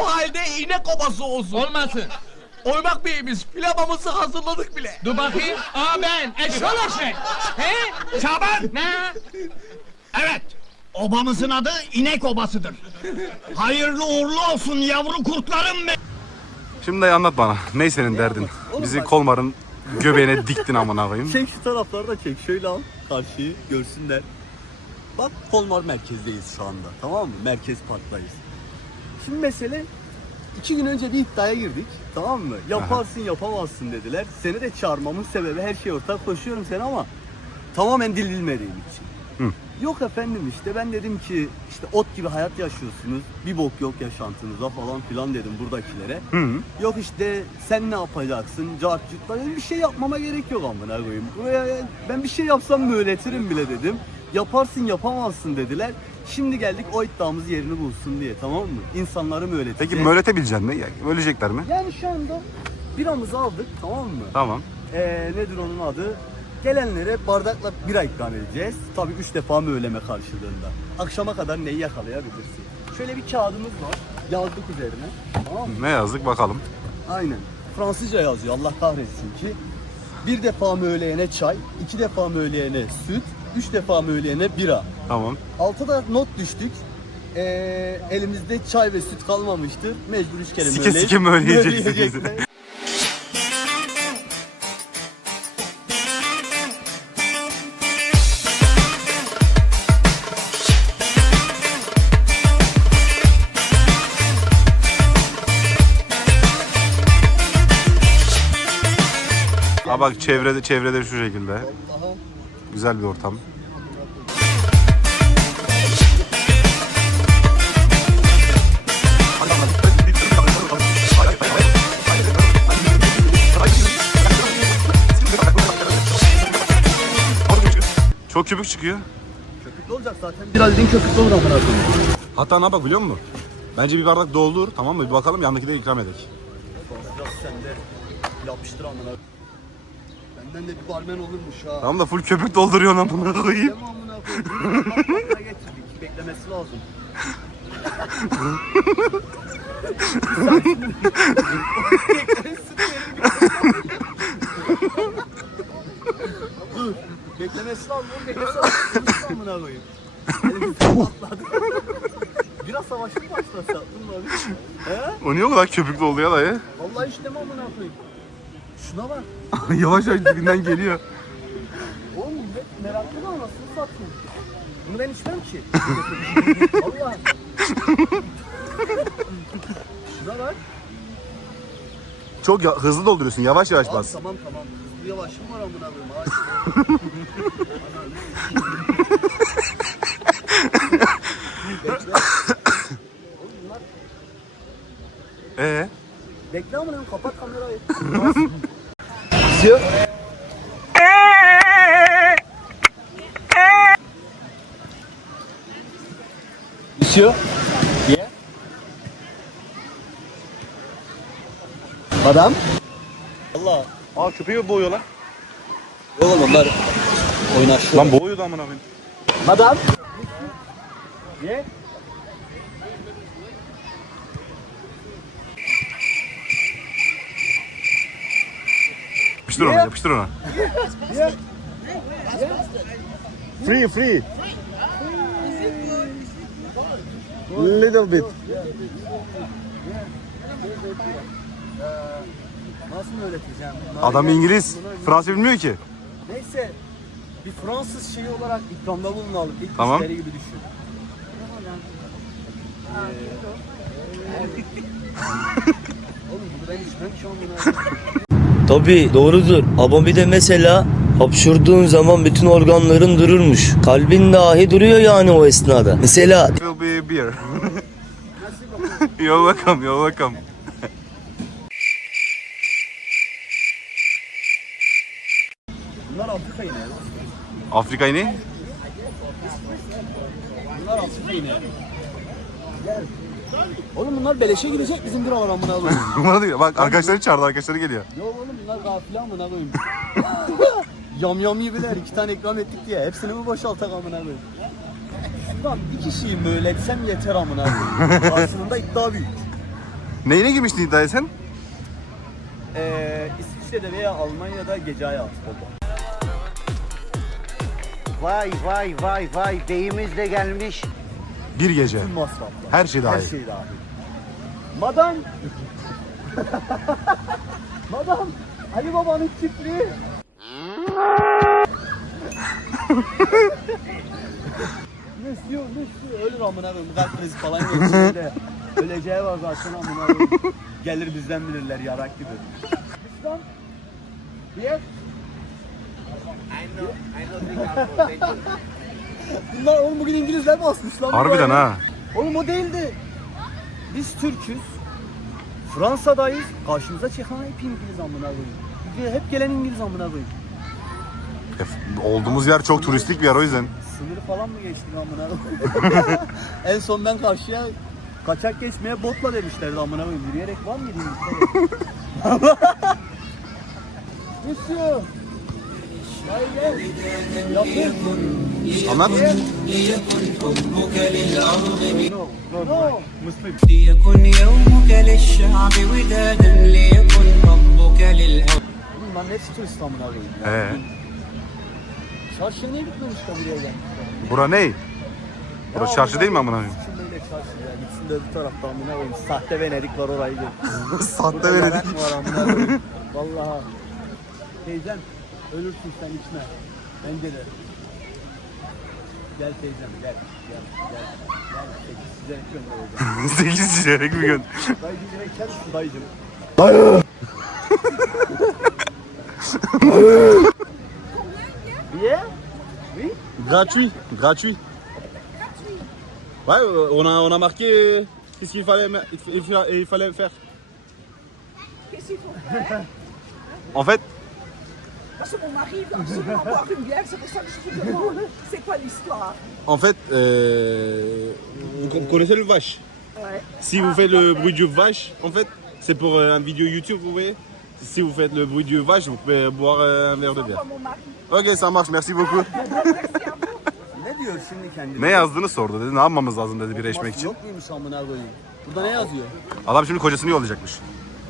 O halde inek obası olsun. Olmasın. Oymak beyimiz pilavımızı hazırladık bile. Dur bakayım. Aa ben. Eşşoğlu şey. He? Şaban! Ne? Evet. Obamızın adı inek obasıdır. Hayırlı uğurlu olsun yavru kurtlarım be. Şimdi dayı anlat bana. Ne senin derdin? Bizi Kolmar'ın göbeğine diktin amına koyayım. Çek şu tarafları da çek. Şöyle al karşıyı görsünler. Bak Kolmar merkezdeyiz şu anda. Tamam mı? Merkez parktayız. Şimdi mesele iki gün önce bir iddiaya girdik. Tamam mı? Yaparsın yapamazsın dediler. Seni de çağırmamın sebebi her şey ortak koşuyorum seni ama tamamen dil bilmediğim için. Hı. Yok efendim işte ben dedim ki işte ot gibi hayat yaşıyorsunuz. Bir bok yok yaşantınıza falan filan dedim buradakilere. Hı. Yok işte sen ne yapacaksın? Cartçut. Ben bir şey yapmama gerek yok amına koyayım. Buraya ben bir şey yapsam öğretirim bile dedim. Yaparsın yapamazsın dediler. Şimdi geldik o iddiamız yerini bulsun diye tamam mı? İnsanları mı öğreteceğiz? Peki möletebilecek mi? Ölecekler mi? Yani şu anda biramızı aldık tamam mı? Tamam. Ee, nedir onun adı? Gelenlere bardakla bira ikram edeceğiz. Tabii üç defa möğleme karşılığında. Akşama kadar neyi yakalayabilirsin? Şöyle bir kağıdımız var. Yazdık üzerine. Tamam mı? Ne yazdık bakalım. Aynen. Fransızca yazıyor Allah kahretsin ki. Bir defa möğleyene çay, iki defa möğleyene süt, üç defa möğleyene bira. Tamam. Altıda not düştük. Ee, elimizde çay ve süt kalmamıştır. Mecbur üç kere Sike sike möğleyeceksiniz. möğleyecekler. Ha bak çevrede çevrede şu şekilde. Allah'ım. Güzel bir ortam. Çok köpük çıkıyor. Köpüklü olacak zaten. Biraz din köpüklü olur amına koyayım. Hatta ne yapak biliyor musun? Bence bir bardak doldur tamam mı? Bir bakalım yandaki de ikram edek. Biraz sen de yapıştır amına. Benden de bir barmen olurmuş ha. Tamam da full köpük dolduruyorsun amına koyayım. Tamam amına koyayım. Bak, bak, getirdik. Beklemesi lazım. Dur. Beklemesi lazım. Oğlum beklemesi lazım. Amına koyayım. Elim patladı. Biraz savaşı mı başlasak bunlar? He? O niye o kadar köpüklü oluyor dayı? Vallahi işte amına koyayım? Şuna bak. yavaş yavaş dibinden geliyor. Oğlum millet meraklı da anasını satayım. Bunu ben içmem ki. Allah. Şuna bak. Çok ya- hızlı dolduruyorsun yavaş yavaş Abi bas. tamam tamam. Hızlı yavaşım var amına koyayım. Ağaç. Bekle. Oğlum bunlar Ee? bekle amına koyayım. Kapat kamerayı. Monsieur. Yeah. Madame. Allah. Aa köpeği mi boğuyor lan? Oğlum onlar oynaşıyor. Lan boğuyordu amına koyayım. Madame. Yeah. Yapıştır ona yapıştır ona. Free, free. Little bit. Nasıl öğreteceğim? Adam İngiliz. Fransız bilmiyor ki. Neyse bir Fransız şeyi olarak ikramda bulunalım. İlk Tamam. gibi düşün. Oğlum bunu ben içmem şu an Tabii doğrudur. Ama bir de mesela hapşurduğun zaman bütün organların dururmuş. Kalbin dahi duruyor yani o esnada. Mesela Will be a beer. you're welcome, you're welcome. Bunlar Afrika ineği. Afrika ineği? Bunlar Afrika ineği. Oğlum bunlar beleşe gidecek bizim biralar amına koyayım. Bana diyor. Bak arkadaşları çağırdı, arkadaşları geliyor. Yok oğlum bunlar gafile amına koyayım. yam yam gibiler iki tane ikram ettik diye. Hepsini mi boşaltak amına koyayım? Şuradan bir kişiyi möğletsem yeter amına koyayım. Karşılığında iddia büyük. Neyine girmiştin iddiaya sen? Ee, İsviçre'de veya Almanya'da gece hayatı baba. Vay vay vay vay beyimiz de gelmiş. Bir gece. Tüm masraflar. Her şey Her dahil. şey dahil. Madam. Madam. Ali Baba'nın çiftliği. Monsieur, monsieur. Ölür amına koyayım. Kalp krizi falan geçiyor de. Öleceği var zaten amına koyayım. Gelir bizden bilirler yarak gibi. Müslüman. Diye. Bunlar oğlum bugün İngilizler basmış lan. Harbiden ha. Oğlum o değildi. Biz Türk'üz. Fransa'dayız. Karşımıza çıkan hep İngiliz amına koyayım. Hep gelen İngiliz amına koyayım. E, Olduğumuz yer çok turistik bir yer o yüzden. Sınırı falan mı geçtik amına koyayım? en son ben karşıya kaçak geçmeye botla demişlerdi amına koyayım. Yürüyerek var mıydı İngiltere? Monsieur. Gel gel. Yapın. Anlat. No. No. ليكن يومك للشعب ودادا ليكن ربك للأرض Bunların hepsi turist amına koyayım. ya. Ee, Çarşıya niye gitmemiş de buraya gelmişler? bura ne? Burası Ya çarşı amına değil mi amına koyayım, koyayım? Gitsin böyle çarşı ya. Gitsin de öbür tarafta amına koyayım. Sahte Venedik var orayı gör. Sahte Burada veredik. yarak var amına koyayım. Vallahi. Teyzem ölürsün sen içme. Bence de. Gel teyzem gel. Gel gel. Gel. Sekiz size göndereceğim. 8 çeyrek bir gün. Dayıcım direkt içer misin dayıcım? Dayı! Bien? Oui? Gratuit, gratuit. Ouais, euh, on a, on a marqué euh, qu'est-ce qu'il fallait, ma- il, fa- il fallait faire? Qu'est-ce qu'il faut faire? En fait, Parce que mon mari veut absolument boire une bière, c'est pour ça que je te demande. C'est quoi l'histoire En fait, euh, vous con- connaissez le vache. Ouais. Si vous faites le bruit du vache, en fait, c'est pour euh, un vidéo YouTube, vous voyez. Si vous faites le bruit du vache, vous pouvez boire euh, un verre de bière. Ok ça marche merci beaucoup. Ne diyor şimdi kendine? Ne yazdığını sordu dedi. Ne yapmamız lazım dedi bir içmek için. Yok muymuş amına koyayım? Burada ne yazıyor? Adam şimdi kocasını yollayacakmış.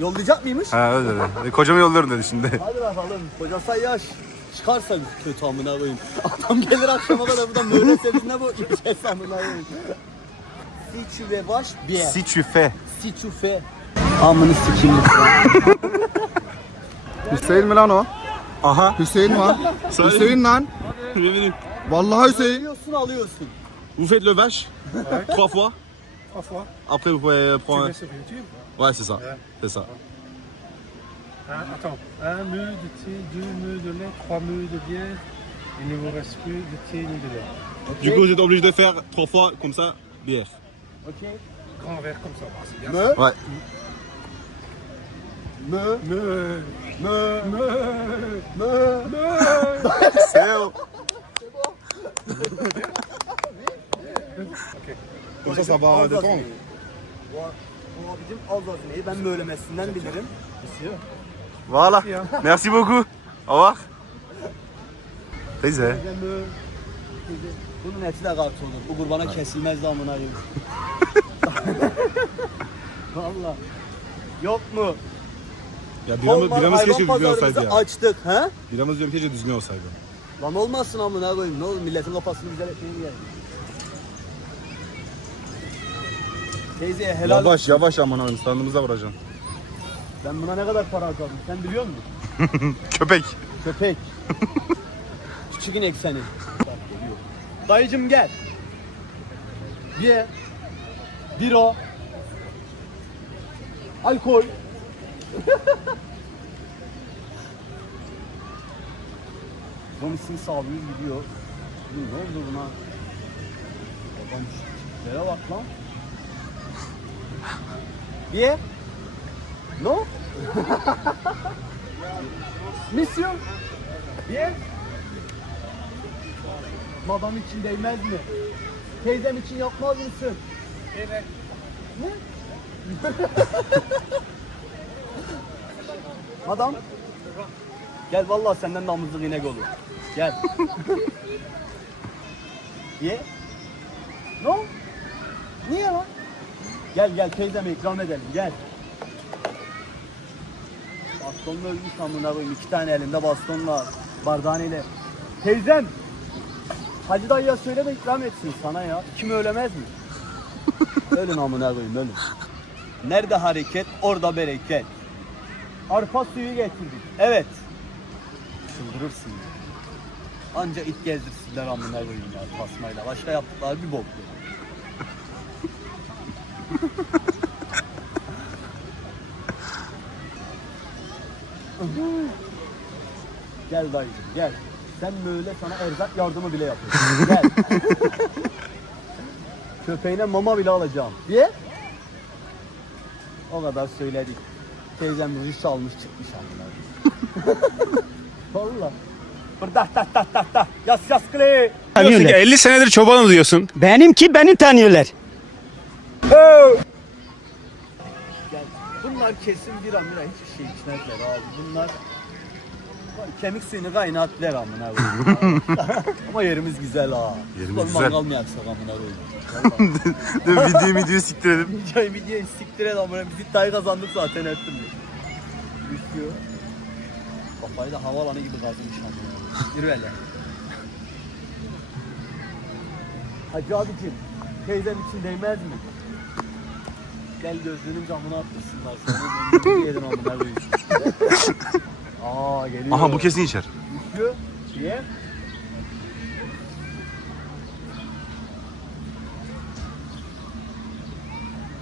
Yollayacak mıymış? Ha öyle dedi. E, Kocamı yolluyorum dedi şimdi. Hadi bakalım. Kocası yaş. Çıkarsa kötü amına koyayım. Adam gelir akşama kadar buradan böyle sevinle bu içeceğiz amına koyayım. Si tu ve baş bier. Si tu fais. Si tu fais. Amını sikeyim. Hüseyin mi lan o? Aha. Hüseyin mi? Hüseyin lan. Bienvenue. Vallahi Hüseyin. Alıyorsun alıyorsun. Vous faites le vache trois fois. Trois fois. Après vous pouvez prendre. sur YouTube. Ouais, c'est ça. C'est ça. Hein, attends, un meuh de thé, deux meuhs de lait, trois meuhs de bière. Il ne vous reste plus de thé ni de lait. Du coup, vous êtes obligé de faire trois fois comme ça, bière. Ok. Grand verre comme ça. Ah, c'est bien. Me. Ouais. Me. Meuh. Me. Meuh. Me. C'est o. Comme ça, ça va détendre. Bu, abicim al gazineyi. Ben böylemesinden bilirim. Voilà. Merci beaucoup. Au revoir. Teyze. Ben böyle- Bunun eti de kart olur. Bu kurbana kesilmez de amına koyayım. Valla. Yok mu? Ya biramız, Kolmar biramız hayvan keşke düzgün olsaydı ya. açtık. He? Biramız diyorum keşke düzgün olsaydı. Lan olmasın amına koyayım. Ne olur milletin kafasını güzel etmeyin yani. Teyzeye helal olsun. Yavaş yavaş aman abim standımıza vuracaksın. Ben buna ne kadar para harcadım sen biliyor musun? Köpek. Köpek. Küçük inek seni. Dayıcım gel. Bir. Biro. Alkol. Komisin sağlıyoruz gidiyor. Ne oldu buna? Babam şu tiplere bak lan. Bir. No? Mission. Bir. Madam için değmez mi? Teyzem için yapmaz mısın? Evet. Ne? Madam. Gel vallahi senden damızlık inek olur. Gel. Ye. No? Niye lan? Gel gel teyzeme ikram edelim gel. Bastonla ölmüş amına koyayım. İki tane elinde bastonla, bardaneyle. Teyzem! Hacı dayıya söyle de ikram etsin sana ya. Kim ölemez mi? ölün amına koyayım ölün. Nerede hareket orada bereket. Arpa suyu getirdik. Evet. Çıldırırsın ya. Anca it gezdirsinler amına koyayım ya tasmayla. Başka yaptıkları bir bok. Gel dayıcım gel. Sen böyle sana erzak yardımı bile yapıyorum. Gel. Köpeğine mama bile alacağım. Diye. O kadar söyledik. Teyzem ruj çalmış çıkmış amına. Valla. Burada ta ta ta ta. Yas yas kle. Ki 50 senedir çobanım diyorsun. Benimki beni tanıyorlar. Gel. Bunlar kesin bir amına hiçbir şey içmezler abi. Bunlar kemik suyunu kaynattılar amına koyayım. Ama yerimiz güzel ha. Yerimiz Ulan güzel. Mangal mı yaksak amına koyayım? Değil mi? Videoyu videoyu siktirelim. Videoyu videoyu siktir et amına. Biz iddiayı kazandık zaten türlü. Düşüyor. Kafayı da havaalanı gibi kazmış amına. Yürü hele. Hacı abicim, teyzem için değmez mi? Gel gözlüğünün camına attırsınlar sana. Döndürü yedin amına koyayım. Aa geliyor. Aha bu kesin içer. Düşüyor. Niye?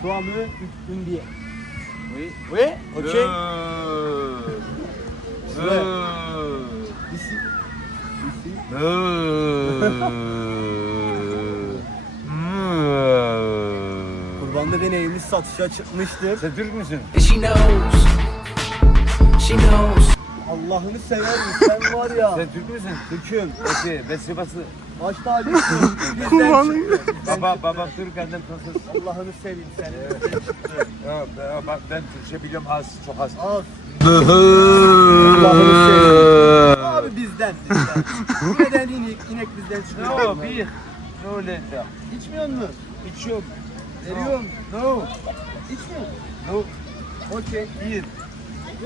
Me une bière. Oui. Oui Ok. Ici. Ici. Kurbanda deneyimiz satışa çıkmıştır. Sen Türk müsün? She knows. She knows. Allah'ını severim sen var ya. Sen Türk müsün? Türk'üm. Peki ve Sivaslı. Baş tacısın. Çıktı. Baba, babam Türk annem Fransız. Allah'ını seveyim seni. Ya, bak ben Türkçe biliyorum az, çok az. Az. Allah'ını seveyim. Abi bizden, bizden. Neden inek, inek bizden çıkıyor? No, bir. No, lenta. İçmiyor musun? İçiyorum. Veriyorum. No. İçmiyor No. Okey. Bir.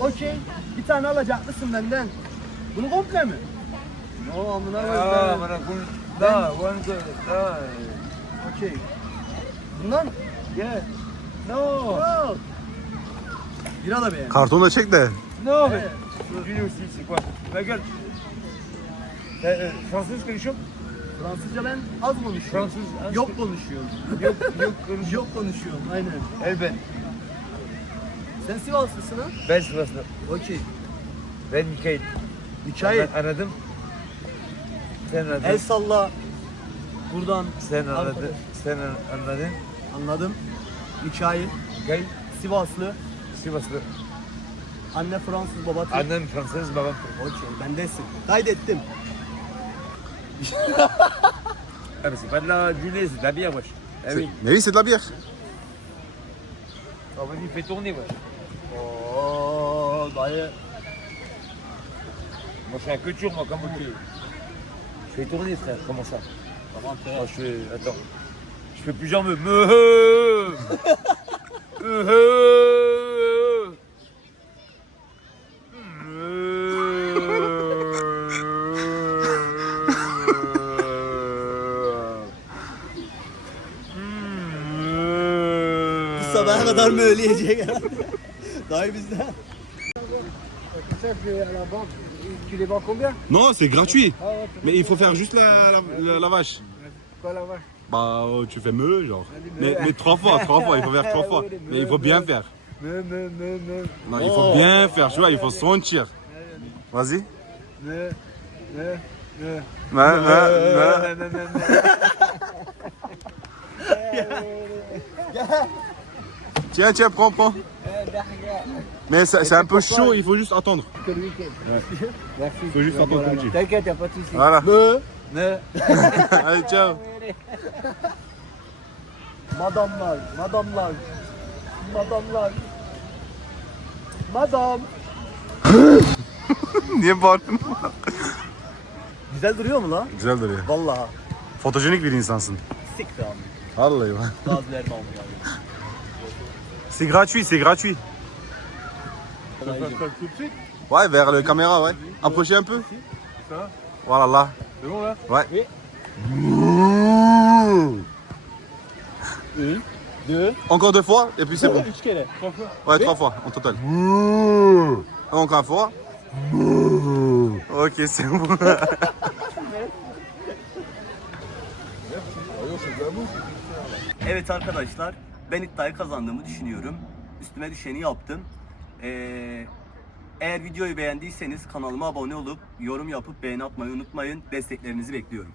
Okey. Bir tane alacak mısın benden? Bunu komple mi? No amına koyayım. Amına koyayım. Da, one go. Da. Okey. Bundan? Yeah. No. No. Bira da beğen. Kartonu da çek de. No. Evet. Biliyorsun c'est quoi? Regarde. Fransız konuşuyorum. Fransızca ben az konuşuyorum. Fransız yok konuşuyorum. yok yok konuşuyorum. yok konuşuyorum. Aynen. Elbet. Sen Sivaslısın ha? Ben Sivaslı. Okey. Ben Mikail. Mikail. Ben aradım. Sen aradın. El salla. Buradan. Sen aradın. Sen anladın. Anladım. Mikail. Mikail Sivaslı. Sivaslı. Anne Fransız baba Türk. Annem Fransız, babam Türk. Okey bendesin. Kaydettim. Ah, mais c'est pas de la du lait, c'est de la bière, wesh. Ah oui. Mais oui, c'est de la bière. Oh, vas-y, fais tourner, wesh. Oo dayı. Moi, je fais un couture, moi, comme vous Je fais tourner, frère. Comment ça? Oh, je fais. Attends. Je fais plusieurs me. Me. Me. Kadar mı öleyecek? Dayı bizden. Non, c'est gratuit. Mais il faut faire juste la, la, la- la vache. Bah, oh, tu fais me, genre. Mais, mais trois fois, trois fois, il faut faire trois fois. Mais il faut bien faire. Non, il faut bien faire, tu vois, il faut sentir. Vas-y. Tiens, tiens, prends, prends. Mais c'est c'est un peu chaud, il faut juste attendre. Il faut juste attendre ton petit. T'inquiète, y'a pas de soucis. Voilà. Ne. Ne. Allez, ciao. Madamlar, madamlar. Madamlar. Madam. Niye bağırdın? Güzel duruyor mu lan? Güzel duruyor. Vallahi. Fotojenik bir insansın. Siktir abi. Vallahi bak. Gazilerini almıyor. C'est gratuit, c'est gratuit. Ouais, vers la caméra, ouais. Approchez un peu. Voilà, là. C'est bon là Ouais. Une, deux, Encore deux fois, et puis c'est bon. Ouais, trois fois, en total. Encore une fois. Ok, c'est bon. Evet arkadaşlar, ben iddiayı kazandığımı düşünüyorum. Üstüme düşeni yaptım. Ee, eğer videoyu beğendiyseniz kanalıma abone olup yorum yapıp beğeni atmayı unutmayın. Desteklerinizi bekliyorum.